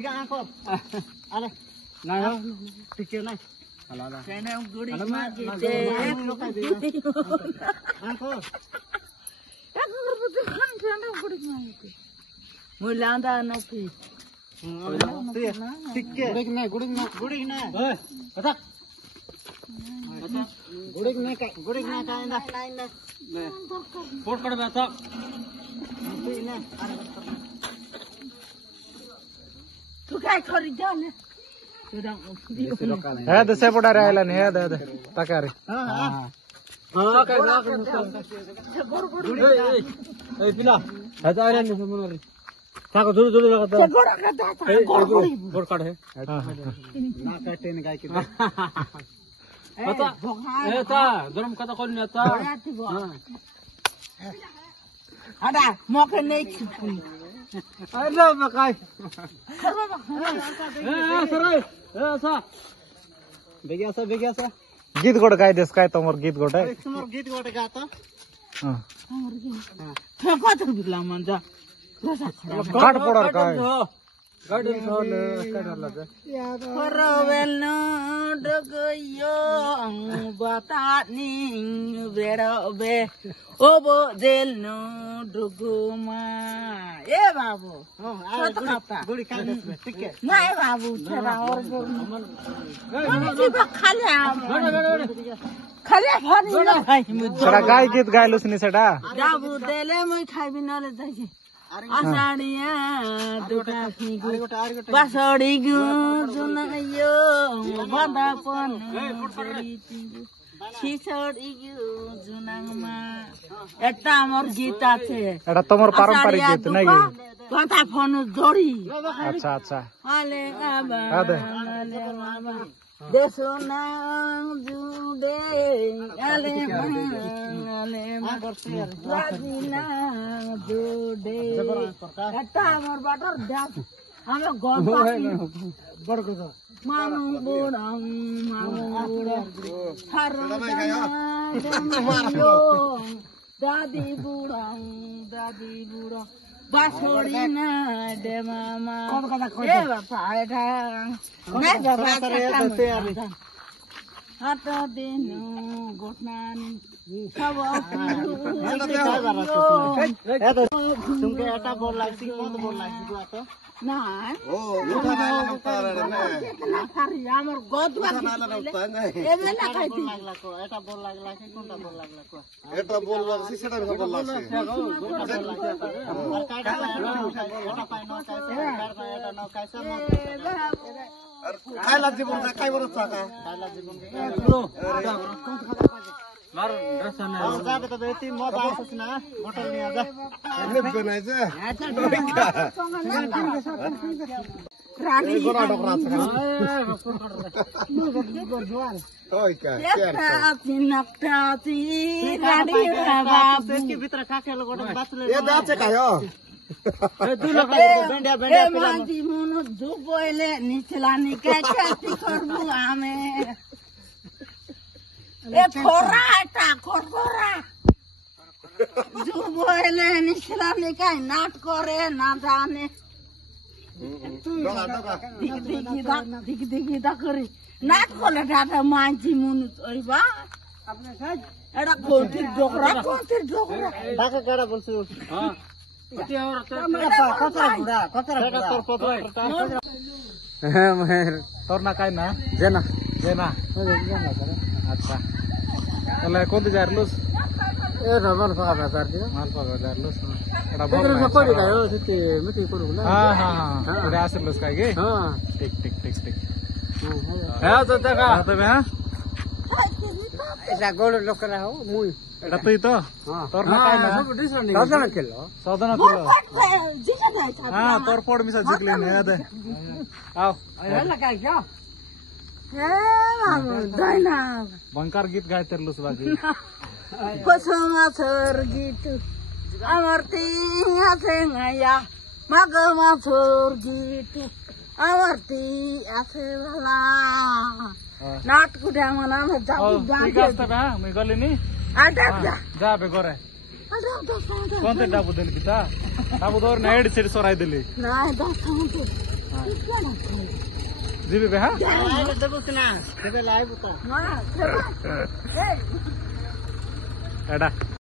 ठीक है आंखों अरे नहीं हो ठीक है नहीं कहने गुड़ी मार के आंखों मुलांदा नौकरी ठीक है गुड़ी नहीं बता गुड़ी नहीं का नहीं फोड़ कर बैठा तू क्या खरीद जाने है दसे पड़ा रहा है लाने है दे तकारे ए पिला हटा रे नहीं सुन रे ताको दूर लगाता है गोड़ काट है ना काटे ने गाय के पता ए ता गरम कता कोन ने ता हटा मौके नहीं छुपी अरे मकाई सा बेगिया सा गीत गोड काय देस काय तमर गीत गोड है तमर गीत गोड गाता हां तमर गीत हां कत बिला मन जा काट पड़र काय काट लगे परवेल न डगयो बतानी बेड़बे ओबो जेल न डुगुमा ए बाबू गुड़ी का ठीक है नहीं बाबू तेरा और खाली खाली भाई सेटा गाय गीत गायलुस नि सेटा बाबू देले मैं खाइबि नले जाके आसाडिया दुटाफी बासडी गु जुनयो बदापन छिसडी गु जुनाङमा एटा हमर गीत আছে एटा तमर पारंपरिक गीत नै कथा फोन जोडी अच्छा आले आबा देशो नाम जुडे आले ना जुडे एटा हमर बाटर डांस हमें गौपाती बड़को मानु बुढम थारो दादी बुढम बासोडी ना दे मामा ए बापा एटा नै बाबा हात दिनु गोठनानी सब तुमके एटा बोल लागती मत बोल लागती तो ना ओ उठा ना तारे ना कितना सारी हमर गोदवा एबे ना खाइती एटा बोल लागला कि कोनटा बोल लागला को एटा बोल लागसी सेटा बोल लागसी खाइला जीवन खाइ बरस का खाइला जीवन मार रसन है जा त यति मत आछस ना बोतल नि आजा ले बनाइ छ रानी गोरा डकरा छ ओइ का अपनी नक्टाती रानी बाबा के भित्र काकेलो गोटे बातले ए दाचे कायो ए दुलो बेंडिया पिला मांजी मुनु दुबोइले निचला निके खेती करबु आमे ए खोरा ता खोरा दुबोइले निचला निके नाट करे ना जाने दिखी दा करे नाट कोले दादा मांजी मुनु ओइबा अपने साथ एडा कोतिर डोकरा डाका काडा बोलछु हां तोर ना काय ना जेना अच्छा तले कोणते जारलुस ए रमन पका बाजार दियो माल पका जारलुस एडा बोल ना पडी गायो सिटी मिटी करू ना हां पुरे आसलुस काय गे हां टिक हा तो तका तो बे हां एटा गोड़ लोकरा हो मुई एटा तुई तो तोर ना काय ना सदन किलो हां तोर पोड मिसा जिकले ने याद आओ आयला काय क्या ए मामू दाइना बंकार गीत गाय तेरलुस बाजी कोसमा छोर गीत अमरती आसेंगया मगमा छोर गीत अमरती आसेला नाट कुडा मना में जाऊ ठीक है बे मैं गली नी आटा जा बे करे कोणते डाबू देली पिता डाबू दोर नेड सिर सोराय दिली नाही दाखवतो जीबी बेहा देबो कि ना देबे लाइव का एडा